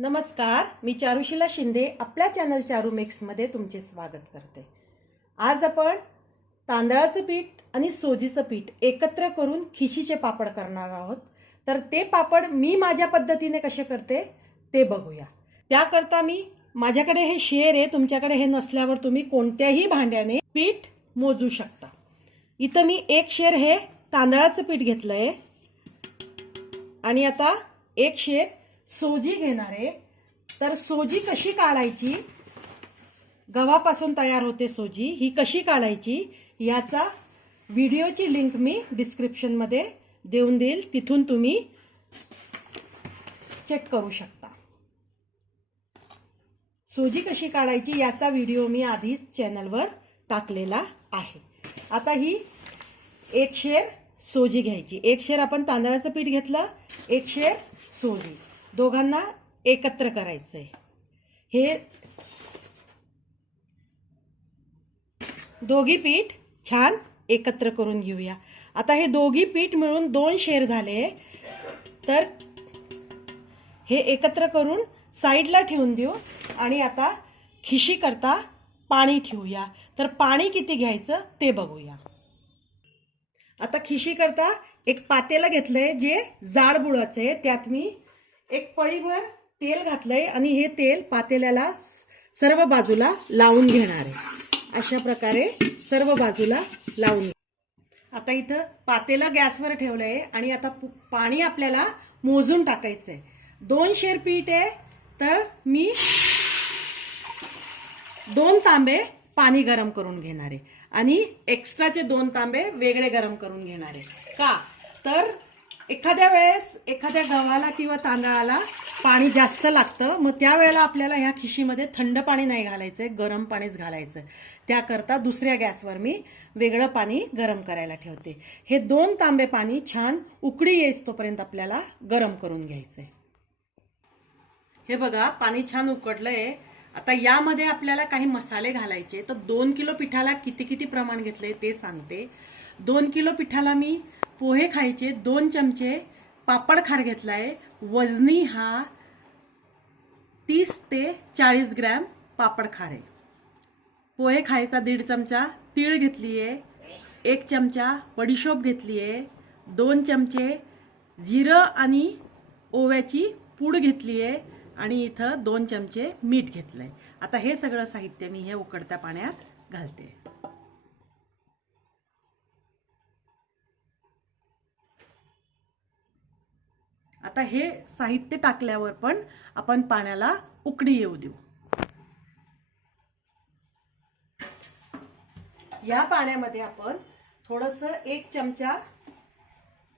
नमस्कार मी चारुशिला शिंदे आपल्या चॅनल चारू मिक्समध्ये तुमचे स्वागत करते. आज आपण तांदळाचं पीठ आणि सोजीचं पीठ एकत्र करून खिशीचे पापड करणार आहोत. तर ते पापड मी माझ्या पद्धतीने कसे करते ते बघूया. त्याकरता मी माझ्याकडे हे शेर आहे तुमच्याकडे हे नसल्यावर तुम्ही कोणत्याही भांड्याने पीठ मोजू शकता. इथं मी एक शेर हे तांदळाचं पीठ घेतलंय. आणि आता एक शेर सोजी घेणार. आहे तर सोजी कशी काढायची? गव्हापासून तयार होते सोजी. ही कशी काढायची? याचा व्हिडिओची लिंक मी डिस्क्रिप्शनमध्ये देऊन देईल. तिथून तुम्ही चेक करू शकता. सोजी कशी काढायची याचा व्हिडिओ मी आधीच चॅनलवर टाकलेला आहे. आता ही एक शेर सोजी घ्यायची. एक शेर आपण तांदळाचं पीठ घेतलं एक शेर सोजी. दोघांना एकत्र करायचंय. हे दोघी पीठ छान एकत्र करून घेऊया. आता हे दोघी पीठ मिळून दोन शेर झाले. तर हे एकत्र करून साईडला ठेवून देऊ आणि आता खिशी करता पाणी ठेवूया. तर पाणी किती घ्यायचं ते बघूया. आता खिशी करता एक पातेलं घेतलंय जे जाड बुडाचं आहे त्यात मी एक पळीभर तेल घातलंय आणि हे तेल पातेल्याला सर्व बाजूला लावून घेणार आहे. अशा प्रकारे सर्व बाजूला लावून आता इथं पातेला गॅसवर ठेवलंय आणि आता पु- पाणी आपल्याला मोजून टाकायचंय. दोन शेर पीठ आहे तर मी दोन तांबे पाणी गरम करून घेणार आहे. आणि एक्स्ट्राचे दोन तांबे वेगळे गरम करून घेणार आहे. का? तर एखाद्या वेळेस एखाद्या गव्हाला किंवा तांदळाला पाणी जास्त लागतं मग त्यावेळेला आपल्याला ह्या खिशीमध्ये थंड पाणी नाही घालायचंय गरम पाणीच घालायचं त्याकरता दुसऱ्या गॅसवर मी वेगळं पाणी गरम करायला ठेवते. हे दोन तांबे पाणी छान उकडी येईस तोपर्यंत आपल्याला गरम करून घ्यायचंय. हे बघा पाणी छान उकडलंय. आता यामध्ये आपल्याला काही मसाले घालायचे तर दोन किलो पिठाला किती किती प्रमाण घेतलंय ते सांगते. दोन किलो पिठाला मी पोहे खायचे दोन चमचे पापड खार घेतलाय. वजनी हा तीस ते चाळीस ग्रॅम पापड खार आहे. पोहे खायचा दीड चमचा तीळ घेतली आहे एक चमचा बडीशोप घेतली आहे दोन चमचे जिरं आणि ओव्याची पूड घेतली आहे आणि इथं दोन चमचे मीठ घेतलं आहे आता हे सगळं साहित्य मी हे उकडत्या पाण्यात घालते. आता हे साहित्य टाकल्यावर पण आपण पाण्याला उकडी येऊ देऊ. या पाण्यामध्ये आपण थोडस एक चमचा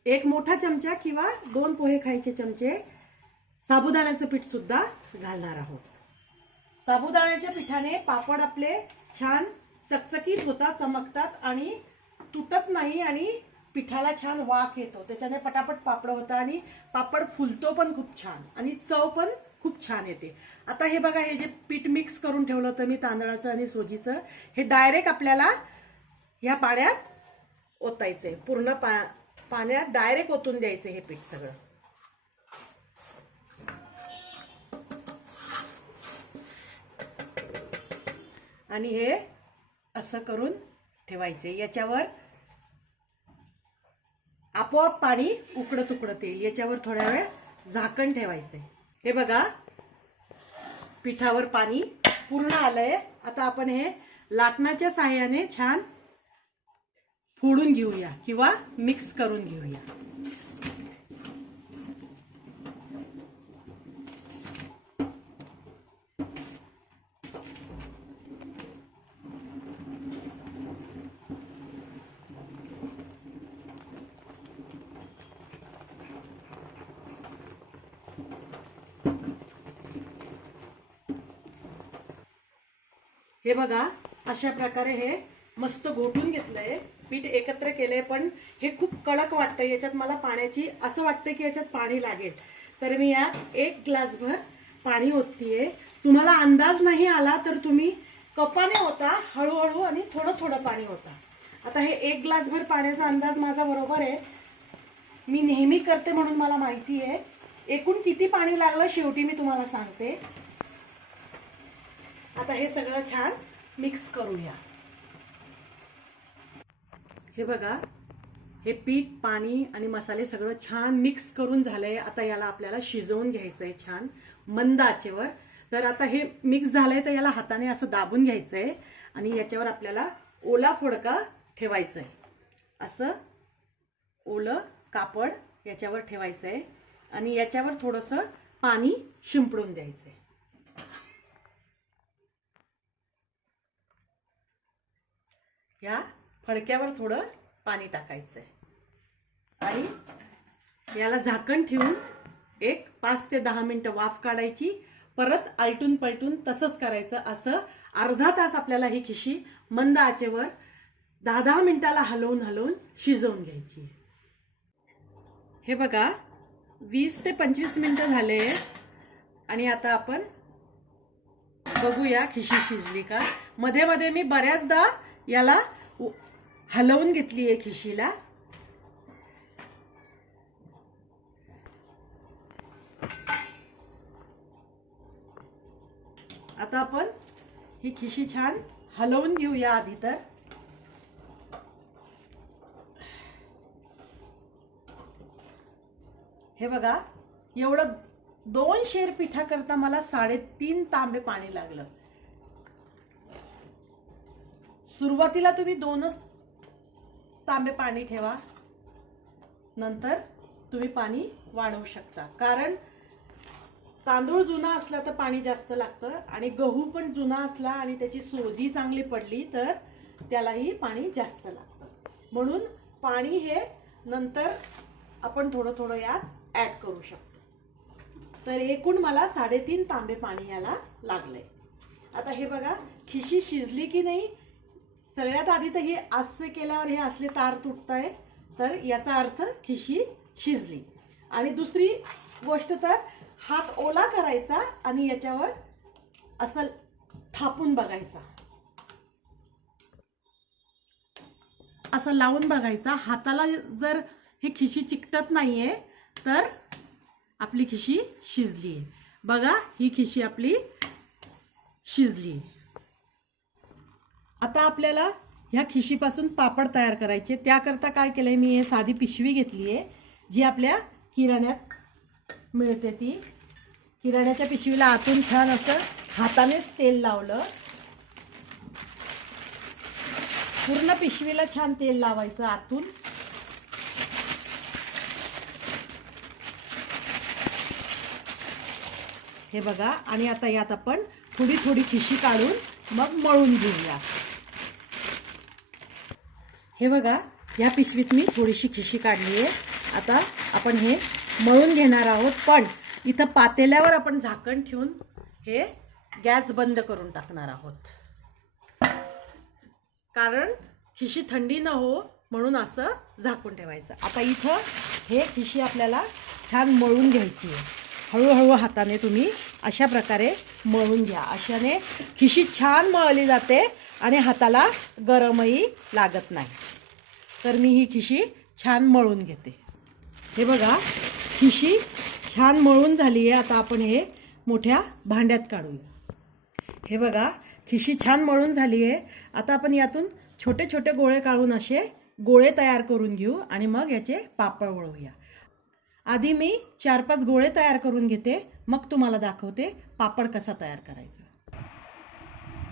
एक मोठा चमचा किंवा दोन पोहे खायचे चमचे साबुदाण्याचं पीठ सुद्धा घालणार आहोत. साबुदाण्याच्या पिठाने पापड आपले छान चकचकीत होतात चमकतात आणि तुटत नाही आणि पिठाला छान वाक येतो. त्याच्याने पटापट पापड होतं आणि पापड फुलतो पण खूप छान आणि चव पण खूप छान येते. आता हे बघा हे जे पीठ मिक्स करून ठेवलं होतं मी तांदळाचं आणि सोजीचं हे डायरेक्ट आपल्याला ह्या पाण्यात ओतायचंय पूर्ण पा पाण्यात डायरेक्ट ओतून द्यायचं हे पीठ सगळं. आणि हे असं करून ठेवायचे. याच्यावर आपोआप पाणी उकडत उकडत येईल. याच्यावर थोड्या वेळ झाकण ठेवायचंय हे बघा पिठावर पाणी पूर्ण आलंय. आता आपण हे लाटणाच्या साह्याने छान फोडून घेऊया किंवा मिक्स करून घेऊया. हे बघा अशा प्रकारे हे मस्त घोटून घेतलंय. पीठ एकत्र केलंय पण हे खूप कडक वाटतंय. याच्यात मला पाण्याची असं वाटतंय की याच्यात पाणी लागेल. तर मी यात एक ग्लासभर पाणी ओततीये. तुम्हाला अंदाज नाही आला तर तुम्ही कपाने होता हळूहळू आणि थोडं थोडं पाणी होता आता हे एक ग्लासभर पाण्याचा अंदाज माझा बरोबर आहे. मी नेहमी करते म्हणून मला माहिती आहे. एकूण किती पाणी लागलं शेवटी मी तुम्हाला सांगते. आता हे सगळं छान मिक्स करूया. हे बघा हे पीठ पाणी आणि मसाले सगळं छान मिक्स करून झालंय. आता याला आपल्याला शिजवून घ्यायचंय छान मंद आचेवर. तर आता हे मिक्स झालंय तर याला हाताने असं दाबून घ्यायचंय आणि याच्यावर आपल्याला ओला फोडका ठेवायचंय. असं ओलं कापड याच्यावर ठेवायचंय आणि याच्यावर थोडंसं पाणी शिंपडून द्यायचंय. या फडक्यावर थोडं पाणी टाकायचंय. आणि याला झाकण ठेवून एक पाच ते दहा मिनटं वाफ काढायची. परत आलटून पलटून तसंच करायचं असं अर्धा तास आपल्याला ही खिशी मंद आचेवर दहा दहा मिनिटाला हलवून हलवून शिजवून घ्यायची. हे बघा वीस ते पंचवीस मिनटं झाले आणि आता आपण बघूया खिशी शिजली का. मध्ये मध्ये मी बऱ्याचदा याला हलवून घेतली आहे खिशीला आता आपण ही खिशी छान हलवून घेऊया आधी तर. हे बघा एवढं दोन शेर पिठा करता मला साडेतीन तांबे पाणी लागलं. सुरुवातीला तुम्ही दोनच तांबे पाणी ठेवा. नंतर तुम्ही पाणी वाढवू शकता. कारण तांदूळ जुना असला तर पाणी जास्त लागतं आणि गहू पण जुना असला आणि त्याची सोजी चांगली पडली तर त्यालाही पाणी जास्त लागतं. म्हणून पाणी हे नंतर आपण थोडं थोडं यात ॲड करू शकतो. तर एकूण मला साडेतीन तांबे पाणी याला लागलंय. आता हे बघा खिशी शिजली की नाही सगळ्यात आधी तर हे असे केल्यावर हे असले तार आहे तर याचा अर्थ खिशी शिजली. आणि दुसरी गोष्ट तर हात ओला करायचा आणि याच्यावर असं थापून बघायचा. असं लावून बघायचा. हाताला जर हे खिशी चिकटत नाही आहे तर आपली खिशी शिजली आहे बघा ही खिशी आपली शिजली आहे आता आपल्याला ह्या खिशीपासून पापड तयार करायचे. त्याकरता काय केलंय मी हे साधी पिशवी घेतली आहे जी आपल्या किराण्यात मिळते ती. किराण्याच्या पिशवीला आतून छान असं हातानेच तेल लावलं. पूर्ण पिशवीला छान तेल लावायचं आतून. हे बघा आणि आता यात आपण थोडी थोडी खिशी काढून मग मळून घेऊया. हे बघा ह्या पिशवीत मी थोडीशी खिशी काढली आहे. आता आपण हे मळून घेणार आहोत पण इथं पातेल्यावर आपण झाकण ठेवून हे गॅस बंद करून टाकणार आहोत. कारण खिशी थंडी न हो म्हणून असं झाकून ठेवायचं. आता इथं हे खिशी आपल्याला छान मळून घ्यायची आहे. हळूहळू हाताने तुम्ही अशा प्रकारे मळून घ्या. अशाने खिशी छान मळली जाते आणि हाताला गरमही लागत नाही. तर मी ही खिशी छान मळून घेते. हे बघा खिशी छान मळून झाली आहे. आता आपण हे मोठ्या भांड्यात काढूया. हे बघा खिशी छान मळून झाली आहे. आता आपण यातून छोटे छोटे गोळे काढून असे गोळे तयार करून घेऊ आणि मग याचे पापड वळवूया. आधी मी चार पाच गोळे तयार करून घेते. मग तुम्हाला दाखवते पापड कसा तयार करायचा.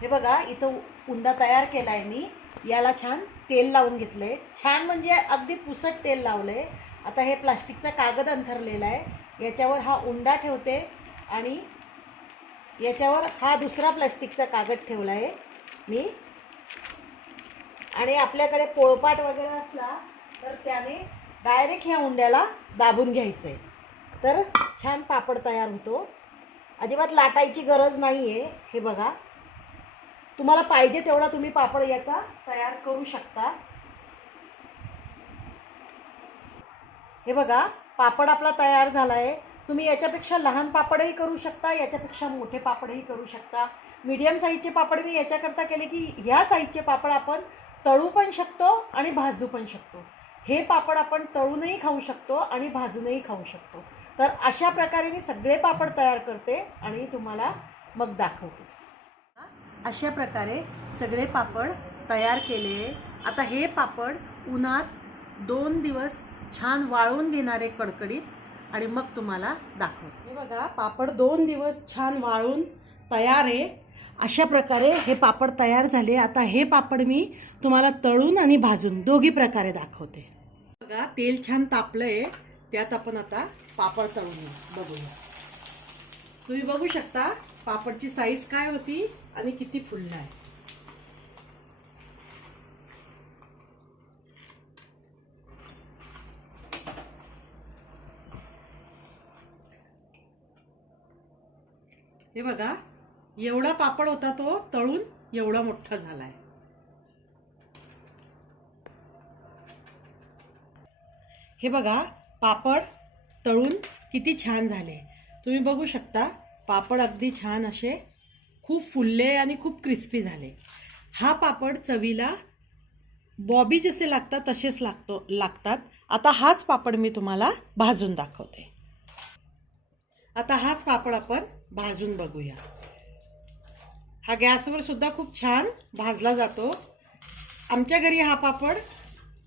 हे बघा इथं उंडा तयार केला आहे मी. याला छान तेल लावून घेतलंय. छान म्हणजे अगदी पुसट तेल लावलंय. आता हे प्लास्टिकचा कागद अंथरलेला आहे. याच्यावर हा उंडा ठेवते आणि याच्यावर हा दुसरा प्लास्टिकचा कागद ठेवला आहे मी. आणि आपल्याकडे पोळपाट वगैरे असला तर त्याने डायरेक्ट ह्या उंड्याला दाबून घ्यायचं आहे तर छान पापड तयार होतो. अजिबात लाटायची गरज नाही आहे हे बघा. तुम्हाला पाहिजे तेवढा तुम्ही पापड याचा तयार करू शकता. हे बघा पापड आपला तयार झाला आहे तुम्ही याच्यापेक्षा लहान पापडही करू शकता याच्यापेक्षा मोठे पापडही करू शकता. मीडियम साईजचे पापड मी याच्याकरता केले की ह्या साईजचे पापड आपण तळू पण शकतो आणि भाजू पण शकतो. हे पापड आपण तळूनही खाऊ शकतो आणि भाजूनही खाऊ शकतो. तर अशा प्रकारे मी सगळे पापड तयार करते आणि तुम्हाला मग दाखवते. अशा प्रकारे सगळे पापड तयार केले. आता हे पापड उन्हात दोन दिवस छान वाळवून घेणारे कडकडीत आणि मग तुम्हाला दाखव हे बघा पापड दोन दिवस छान वाळून तयार आहे. अशा प्रकारे हे पापड तयार झाले. आता हे पापड मी तुम्हाला तळून आणि भाजून दोघी प्रकारे दाखवते. बघा तेल छान तापलंय. त्यात आपण आता पापड तळून घेऊ. बघूया. तुम्ही बघू शकता पापडची साईज काय होती आणि किती फुलला आहे? हे बघा एवढा पापड होता तो तळून एवढा मोठा झालाय. हे बघा पापड तळून किती छान झाले. तुम्ही बघू शकता पापड अगदी छान असे खूप फुलले आणि खूप क्रिस्पी झाले. हा पापड चवीला बॉबी जसे लागतात तसेच लागतो लागतात. आता हाच पापड मी तुम्हाला भाजून दाखवते. आता हाच पापड आपण भाजून बघूया. हा गॅसवर सुद्धा खूप छान भाजला जातो. आमच्या घरी हा पापड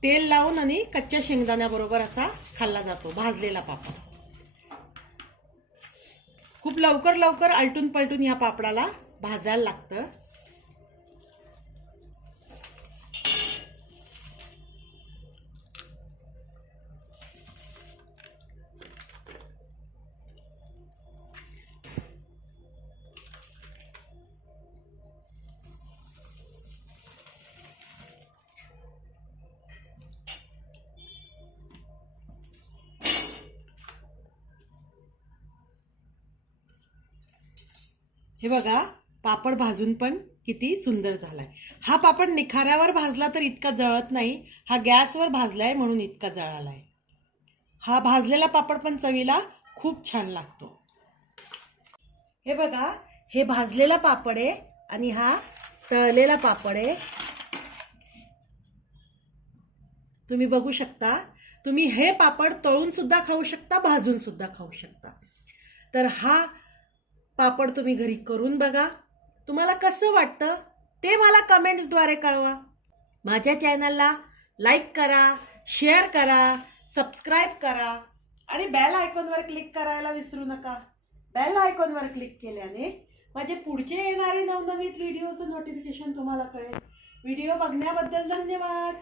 तेल लावून आणि कच्च्या शेंगदाण्याबरोबर असा खाल्ला जातो भाजलेला पापड. खूप लवकर लवकर आलटून पलटून ह्या पापडाला भाजायला लागतं. हे बघा पापड भाजून पण किती सुंदर झालाय. हा पापड निखाऱ्यावर भाजला तर इतका जळत नाही हा गॅसवर भाजलाय म्हणून इतका जळालाय. हा भाजलेला पापड पण चवीला खूप छान लागतो. हे बघा हे भाजलेला पापड आहे आणि हा तळलेला पापड आहे. तुम्ही बघू शकता तुम्ही हे पापड तळून सुद्धा खाऊ शकता भाजून सुद्धा खाऊ शकता. तर हा पापड तुम्ही घरी करून बघा. तुम्हाला कसं वाटतं ते मला कमेंट्सद्वारे कळवा. माझ्या चॅनलला लाईक करा शेअर करा सबस्क्राईब करा आणि बेल आयकॉनवर क्लिक करायला विसरू नका. बेल आयकॉनवर क्लिक केल्याने माझे पुढचे येणारे नवनवीन व्हिडिओचं नोटिफिकेशन तुम्हाला कळेल. व्हिडिओ बघण्याबद्दल धन्यवाद.